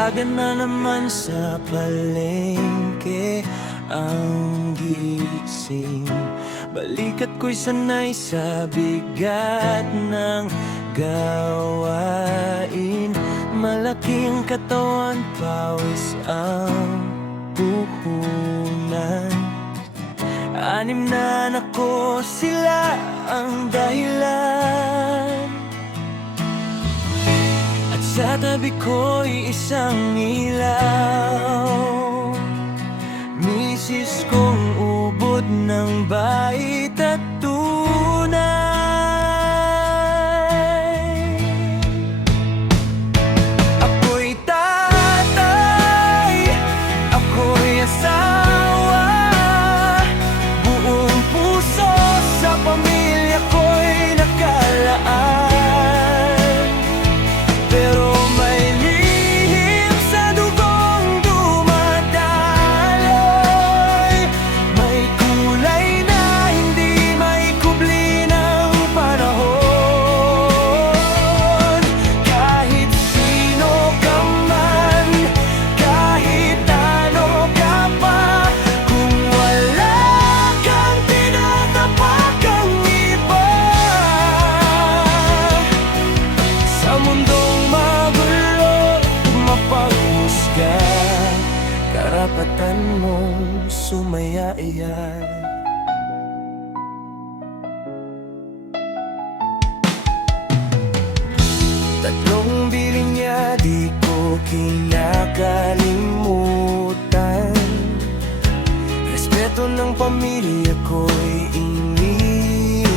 Aga na naman sa palengke ang gising. Balikat ko'y sanay sa bigat ng gawain. Malaking katawan, pawis ang puhunan. 6 na anak ko, sila ang dahilan. At sa tabi ko'y isang ilaw. Misis kong ubod ng bait at tunay. Ako'y tatay, ako'y asawa. Buong puso sa pamilya ko'y nakalaan. Pero may lihim sa dugong dumadaloy. May kulay na hindi maikubli ng panahon. Kahit sino ka man, kahit ano ka pa, kung wala kang tinatapakang iba sa mundong magulo, mapanghusga, karapatan mong sumaya iyan. Tatlong bilin niya di ko kinakalimutan. Respeto ng pamilya ko'y iniingatan.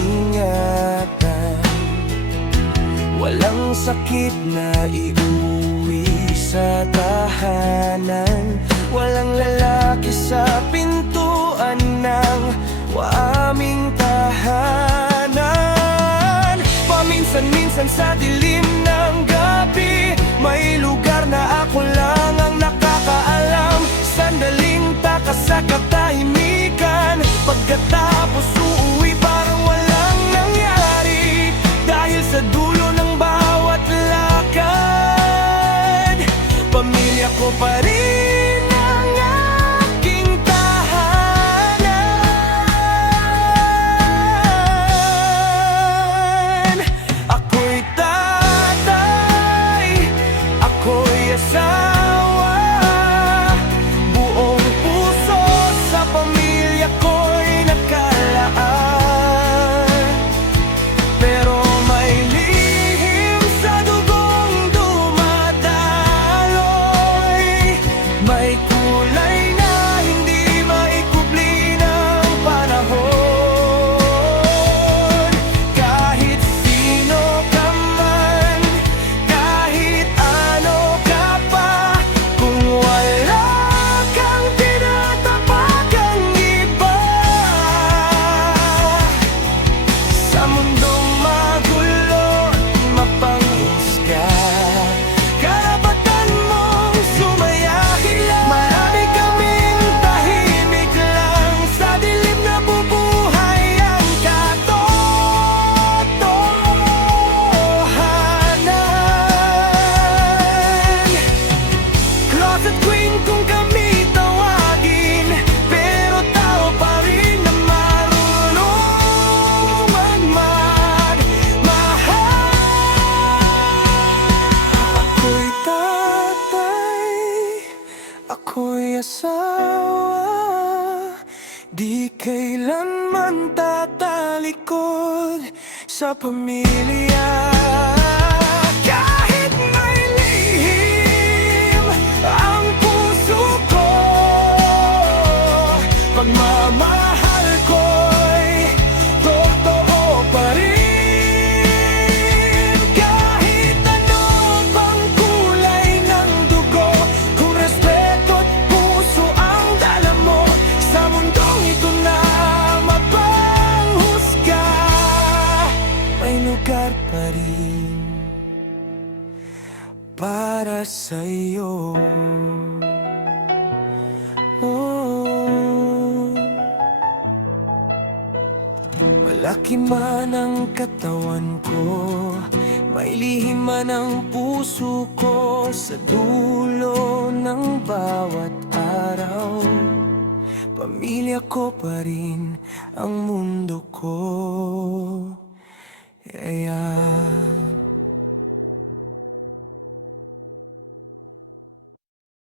Walang sakit na iuwi sa tahanan. Walang lalaki sa pintuan ng aming tahanan. Paminsan-minsan sa dilim ng gabi, may lugar na ako lang ang nakakaalam. Sandaling takas sa katahimikan, pagkatapos uuwi parang walang nangyari. Dahil sa dulo ng bawat lakad, pamilya ko pa rin ang aking tahanan. Ako'y tatay, ako'y asawa. Buong puso sa pamilya ko'y nakalaan. Pero may lihim sa dugong dumadaloy. May kulay na hindi maikubli ng panahon. Kahit sino ka man, kahit ano ka pa, kung wala kang tinatapakang iba sa mundong magulo, mapanghusga, karapatan mong sumaya. Marami kaming tahimik lang, sa dilim na bubuhay ang katotohanan. Closet queen kung kami tawagin, pero tao pa rin na marunong magmahal. Ako'y tatay, ako'y asawa. Di kailanman tatalikod sa pamilya. Kahit may lihim ang puso ko, pagmamahal ko'y totoo pa rin. Kahit ano pang kulay ng dugo, kung respeto at puso ang dala mo, sa mundong ito na mapanghusga, may lugar pa rin para sa'yo. Malaki man ang katawan ko, May lihim man ang puso ko sa dulo ng bawat araw. Pamilya ko pa rin ang mundo ko. Kaya